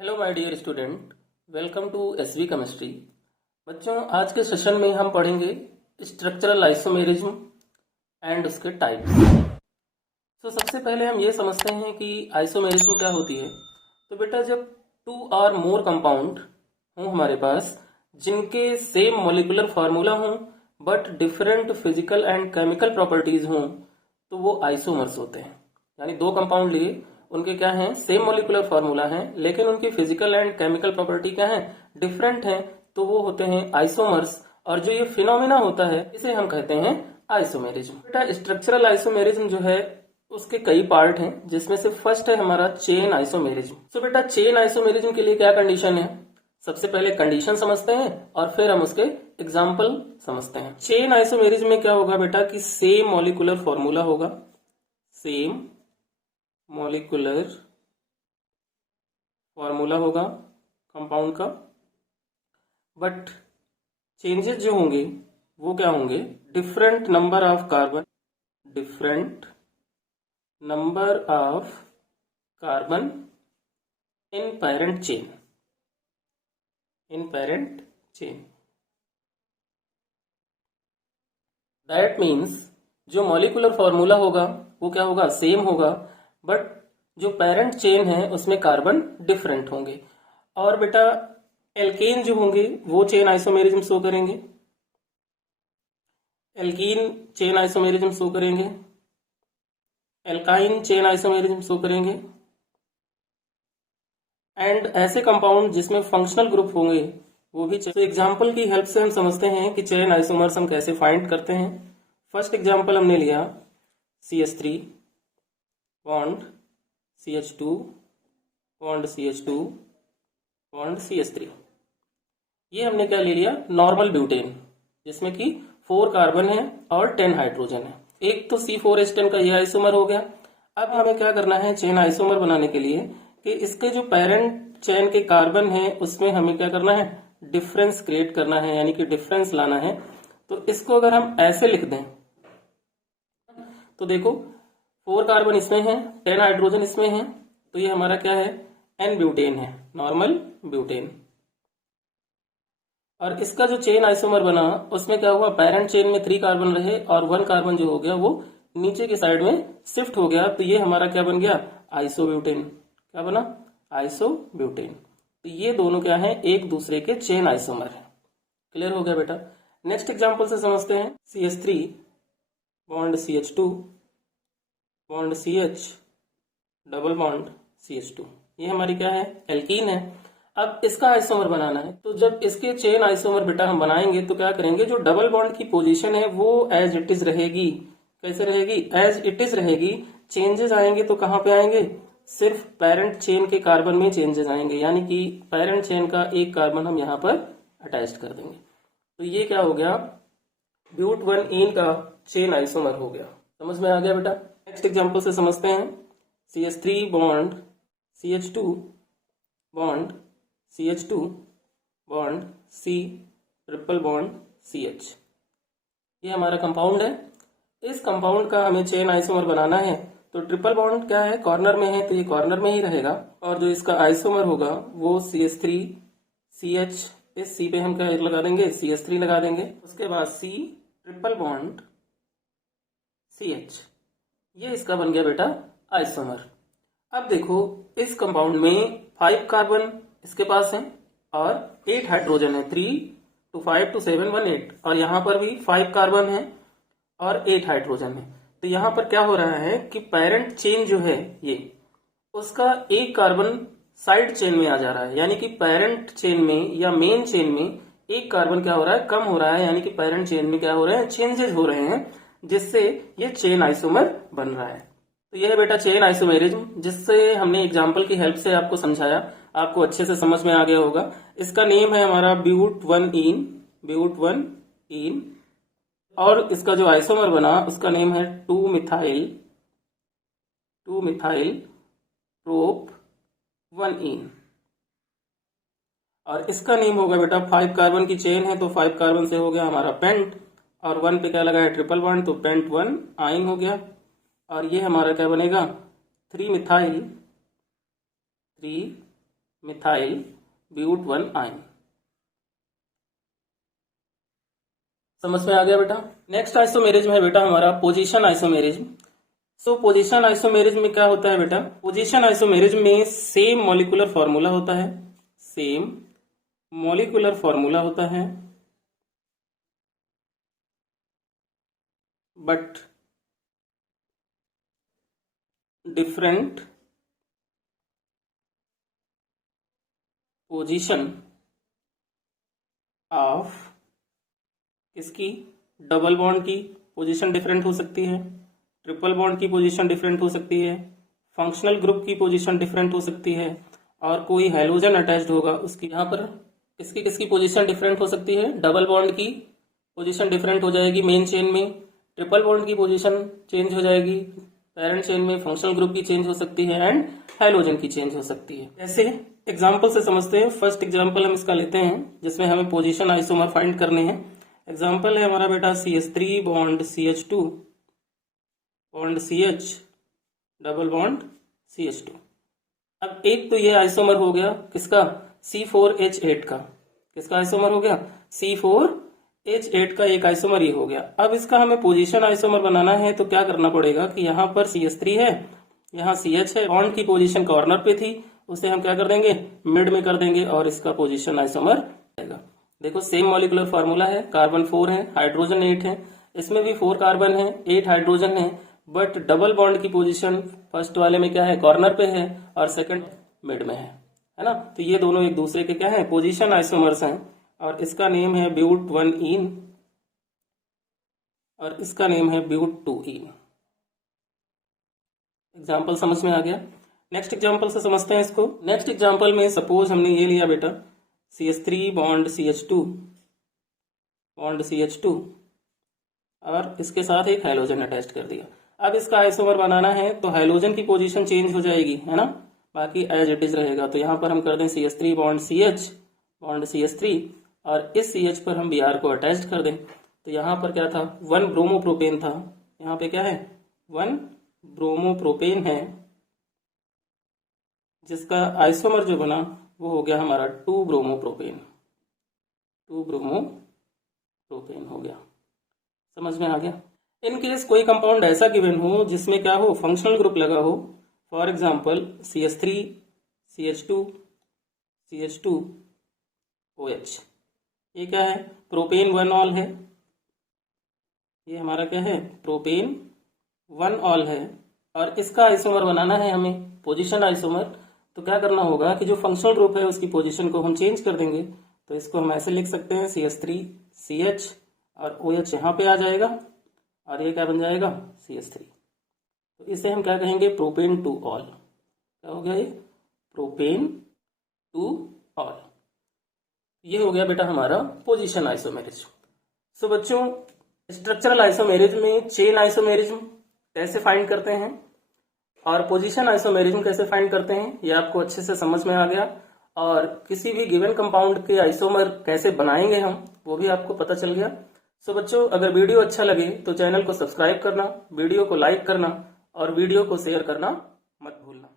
Hello my dear student, welcome to SV chemistry. बच्चों, आज के सेशन में हम पढ़ेंगे स्ट्रक्चरल आइसोमेरिज्म एंड उसके टाइप्स। तो सबसे पहले हम ये समझते हैं कि आइसोमेरिज्म क्या होती है। तो बेटा, जब टू और मोर कंपाउंड हों हमारे पास जिनके सेम मॉलिक्यूलर फार्मूला हों but different physical and chemical properties हों, तो वो आइसोमर्स होते हैं। यानी दो कंपाउंड लिए, उनके क्या हैं, सेम मॉलिक्यूलर फार्मूला है, लेकिन उनकी फिजिकल एंड केमिकल प्रॉपर्टी क्या है, डिफरेंट है, तो वो होते हैं आइसोमर्स। और जो ये फिनोमिना होता है इसे हम कहते हैं आइसोमेरिज्म। बेटा, स्ट्रक्चरल आइसोमेरिज्म जो है उसके कई पार्ट हैं, जिसमें से फर्स्ट है हमारा चेन आइसोमेरिज्म। तो बेटा, चेन आइसोमेरिज्म के लिए क्या कंडीशन है, सबसे पहले कंडीशन समझते हैं और फिर हम उसके एग्जाम्पल समझते हैं। चेन आइसोमेरिज्म में क्या होगा बेटा कि सेम मॉलिक्यूलर फॉर्मूला होगा, सेम मॉलिक्यूलर फॉर्मूला होगा कंपाउंड का, बट चेंजेस जो होंगे वो क्या होंगे, different number of carbon, different number of carbon in parent chain, in parent chain. That means जो मॉलिक्यूलर फॉर्मूला होगा वो क्या होगा, सेम होगा, बट जो पेरेंट चेन है उसमें कार्बन डिफरेंट होंगे। और बेटा, एल्केन जो होंगे वो चेन आइसोमेरिज्म शो करेंगे, एल्कीन चेन आइसोमेरिज्म शो करेंगे, एल्काइन चेन आइसोमेरिज्म शो करेंगे। एंड ऐसे कंपाउंड जिसमें फंक्शनल ग्रुप होंगे वो भी। तो एग्जाम्पल की हेल्प से हम समझते हैं कि चेन आइसोमर्स हम कैसे फाइंड करते हैं। फर्स्ट एग्जाम्पल हमने लिया CH3 bond CH2 bond CH2 bond CH3। ये हमने क्या ले लिया, नॉर्मल ब्यूटेन, जिसमें कि 4 कार्बन है और 10 हाइड्रोजन है। एक तो C4H10 का ये आइसोमर हो गया। अब हमें क्या करना है चेन आइसोमर बनाने के लिए कि इसके जो पेरेंट चेन के कार्बन है उसमें हमें क्या करना है, डिफरेंस क्रिएट करना है, यानी कि डिफरेंस लाना है। तो इसको अगर हम ऐसे लिख दें तो देखो, 4 कार्बन इसमें है, 10 हाइड्रोजन इसमें है, तो ये हमारा क्या है, N ब्यूटेन है, नॉर्मल ब्यूटेन। और इसका जो चेन आइसोमर बना उसमें क्या हुआ, पेरेंट चेन में 3 कार्बन रहे और 1 कार्बन जो हो गया वो नीचे की साइड में शिफ्ट हो गया, तो ये हमारा क्या बन गया, आइसोब्यूटेन। क्या बना, आइसोब्यूटेन। तो ये दोनों क्या है, एक दूसरे के चेन आइसोमर है। क्लियर हो गया बेटा। नेक्स्ट एग्जांपल से समझते हैं। CH3 bond CH2 bond CH double bond CH2, ये हमारी क्या है, एल्कीन है। अब इसका आइसोमर बनाना है, तो जब इसके चेन आइसोमर बेटा हम बनाएंगे तो क्या करेंगे, जो डबल बॉन्ड की पोजीशन है वो एज इट इज रहेगी। कैसे रहेगी, एज इट इज रहेगी। चेंजेस आएंगे तो कहां पे आएंगे, सिर्फ पेरेंट चेन के कार्बन में चेंजेस आएंगे, यानी कि पेरेंट चेन का एक कार्बन हम यहाँ पर अटैच कर देंगे। तो ये क्या हो गया, ब्यूट 1 इन का चेन आइसोमर हो गया। समझ में आ गया बेटा। नेक्स्ट एग्जाम्पल से समझते हैं। CH3 bond CH2 bond CH2 bond C triple bond CH, ये हमारा कंपाउंड है। इस कंपाउंड का हमें चेन आइसोमर बनाना है, तो ट्रिपल बॉन्ड क्या है, कॉर्नर में है, तो ये कॉर्नर में ही रहेगा। और जो इसका आइसोमर होगा वो CH3 CH, इस C पे हम क्या लगा देंगे, CH3 लगा देंगे। उसके बाद C ट्रिपल बॉन्ड CH, ये इसका बन गया बेटा आइसोमर। अब देखो, इस कंपाउंड में 5 कार्बन इसके पास है और 8 हाइड्रोजन है, 3 to 5 to 7 1 8, और यहाँ पर भी 5 कार्बन है और 8 हाइड्रोजन है। तो यहाँ पर क्या हो रहा है कि पेरेंट चेन जो है ये, उसका एक कार्बन साइड चेन में आ जा रहा है, यानी कि पेरेंट चेन में या मेन चेन में एक कार्बन क्या हो रहा है, कम हो रहा है, यानी कि पेरेंट चेन में क्या हो रहे हैं, चेंजेस हो रहे हैं, जिससे ये चेन आइसोमर बन रहा है। तो यह है बेटा चेन आइसोमेरिज्म, जिससे हमने एग्जाम्पल की हेल्प से आपको समझाया, आपको अच्छे से समझ में आ गया होगा। इसका नेम है हमारा ब्यूट 1 इन, ब्यूट 1 इन, और इसका जो आइसोमर बना उसका नेम है 2 मिथाइल प्रोप 1 इन। और इसका नेम होगा बेटा, 5 कार्बन की चेन है तो 5 कार्बन से हो गया हमारा पेंट, और 1 पे क्या लगा है, ट्रिपल बॉन्ड, तो पेंट 1 आइन हो गया। और ये हमारा क्या बनेगा, 3 मिथाइल मिथाइल ब्यूट 1 आयन। समझ में आ गया बेटा। नेक्स्ट आइसोमेरिज्म है बेटा हमारा पोजीशन आइसोमेरिज्म। सो पोजीशन आइसोमेरिज्म में क्या होता है बेटा, पोजीशन आइसोमेरिज्म में सेम मॉलिक्यूलर फॉर्मूला होता है, सेम मॉलिक्यूलर फॉर्मूला होता है, बट डिफरेंट पोजीशन ऑफ किसकी, डबल बॉन्ड की पोजीशन डिफरेंट हो सकती है, ट्रिपल बॉन्ड की पोजीशन डिफरेंट हो सकती है, फंक्शनल ग्रुप की पोजीशन डिफरेंट हो सकती है, और कोई हैलोजन अटैच्ड होगा उसकी। यहाँ पर किसकी किसकी पोजीशन डिफरेंट हो सकती है, डबल बॉन्ड की पोजीशन डिफरेंट हो जाएगी मेन चेन में, ट्रिपल बॉन्ड की पोजीशन चेंज हो जाएगी पेरेंट चेन में, फंक्शनल ग्रुप की चेंज हो सकती है एंड हैलोजन की चेंज हो सकती है। ऐसे एग्जाम्पल से समझते हैं। फर्स्ट एग्जाम्पल हम इसका लेते हैं जिसमें हमें पोजीशन आइसोमर फाइंड करने हैं। एग्जाम्पल है हमारा बेटा CH3 bond CH2 bond CH double bond CH2। अब एक तो ये आइसोमर हो गया किसका, C4H8 का। किसका आइसोमर हो गया, C4H8 का एक आइसोमर ये हो गया। अब इसका हमें पोजीशन आइसोमर बनाना है तो क्या करना पड़ेगा कि यहाँ पर CH3 है, यहाँ CH है, बॉन्ड की पोजीशन कॉर्नर पे थी, उसे हम क्या कर देंगे, मिड में कर देंगे और इसका पोजीशन आइसोमर आएगा। देखो सेम मॉलिक्यूलर फार्मूला है, कार्बन 4 है, हाइड्रोजन 8 है, इसमें भी 4 कार्बन है, 8 हाइड्रोजन है, बट डबल बॉन्ड की पोजीशन फर्स्ट वाले में क्या है, कॉर्नर पे है और सेकंड मिड में है ना। तो ये दोनों एक दूसरे के क्या है, पोजीशन आइसोमर्स हैं। और इसका नेम है ब्यूट 1 इन और इसका नेम है ब्यूट 2 इन। एग्जाम्पल समझ में आ गया। नेक्स्ट एग्जाम्पल से समझते हैं इसको। नेक्स्ट एग्जाम्पल में सपोज हमने ये लिया बेटा CH3 bond CH2 bond CH2 और इसके साथ एक हाइड्रोजन अटैच कर दिया। अब इसका आइसोमर बनाना है तो हाइड्रोजन की पोजीशन चेंज हो जाएगी है ना, बाकी एज इट इज रहेगा। तो यहाँ पर हम कर दें CH3 bond CH bond CH3 और इस CH पर हम Br को अटैच कर दें। तो यहाँ पर क्या था, 1 ब्रोमोप्रोपेन था, यहाँ पे क्या है 1 ब्रोमोप्रोपेन है, जिसका आइसोमर जो बना वो हो गया हमारा 2 ब्रोमोप्रोपेन, 2 ब्रोमोप्रोपेन हो गया। समझ में आ गया। इन केस कोई कंपाउंड ऐसा गिवन हो जिसमें क्या हो, फंक्शनल ग्रुप लगा हो, for example CH3 CH2 CH2 OH, ये क्या है, प्रोपेन 1 ऑल है, ये हमारा क्या है, प्रोपेन 1 ऑल है और इसका आइसोमर बनाना है हमें, पोजीशन आइसोमर। तो क्या करना होगा कि जो फंक्शनल ग्रुप है उसकी पोजीशन को हम चेंज कर देंगे। तो इसको हम ऐसे लिख सकते हैं CH3 CH और OH यहाँ पे आ जाएगा और ये क्या बन जाएगा CH3। तो इसे हम क्या कहेंगे, प्रोपेन 2 ऑल। क्या हो गया ये, प्रोपेन 2 ऑल। ये हो गया बेटा हमारा पोजीशन आइसोमेरिज्म। सो बच्चों स्ट्रक्चरल आइसोमेरिज्म में चेन आइसोमेरिज्म कैसे फाइंड करते हैं और पोजीशन आइसोमेरिज्म कैसे फाइंड करते हैं, ये आपको अच्छे से समझ में आ गया। और किसी भी गिवन कंपाउंड के आइसोमर कैसे बनाएंगे हम, वो भी आपको पता चल गया। सो बच्चों अगर वीडियो अच्छा लगे तो चैनल को सब्सक्राइब करना, वीडियो को लाइक करना और वीडियो को शेयर करना मत भूलना।